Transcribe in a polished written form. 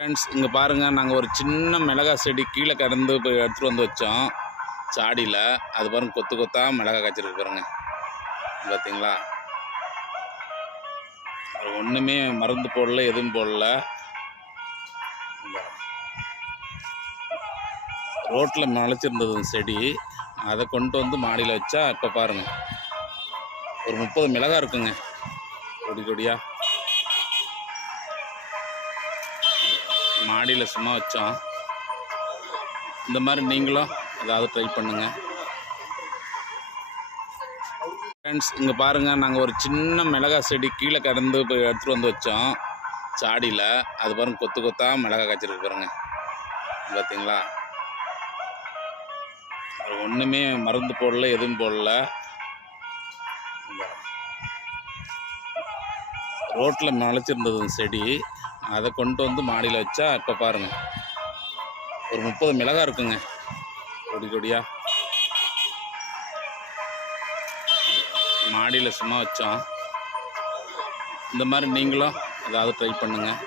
Friends இங்கே பாருங்கள், நாங்கள் ஒரு சின்ன மிளகா செடி கீழே கடந்து போய் எடுத்துகிட்டு வந்து வச்சோம் சாடியில். அது பாருங்க, கொத்து கொத்தாக மிளகா காய்ச்சிருக்கு பாருங்க. பார்த்தீங்களா, அது ஒன்றுமே மருந்து போடல, எதுவும் போடல. ரோட்டில் முளைச்சிருந்தது செடி, அதை கொண்டு வந்து மாடியில் வச்சா இப்போ பாருங்கள் ஒரு 30 மிளகா இருக்குங்க, கொடி கொடியாக. மாடியில் சும்மா வச்சோம். இந்த மாதிரி நீங்களும் ஏதாவது ட்ரை பண்ணுங்கள் ஃப்ரெண்ட்ஸ். இங்கே பாருங்கள், நாங்கள் ஒரு சின்ன மிளகா செடி கீழே கடந்து போய் எடுத்துகிட்டு வந்து வச்சோம் சாடியில். அது பாருங்க, கொத்து கொத்தாக மிளகா காய்ச்சிருக்கு பாருங்க. பார்த்தீங்களா, அது ஒன்றுமே மருந்து போடல, எதுவும் போடல. ரோட்டில் முளைச்சிருந்தது செடி, அதை கொண்டு வந்து மாடியில் வச்சா இப்போ பாருங்கள் ஒரு 30 மிளகா இருக்குங்க, கொடி கொடியாக. மாடியில் சும்மா வச்சோம். இந்த மாதிரி நீங்களும் ஏதாவது ட்ரை பண்ணுங்கள்.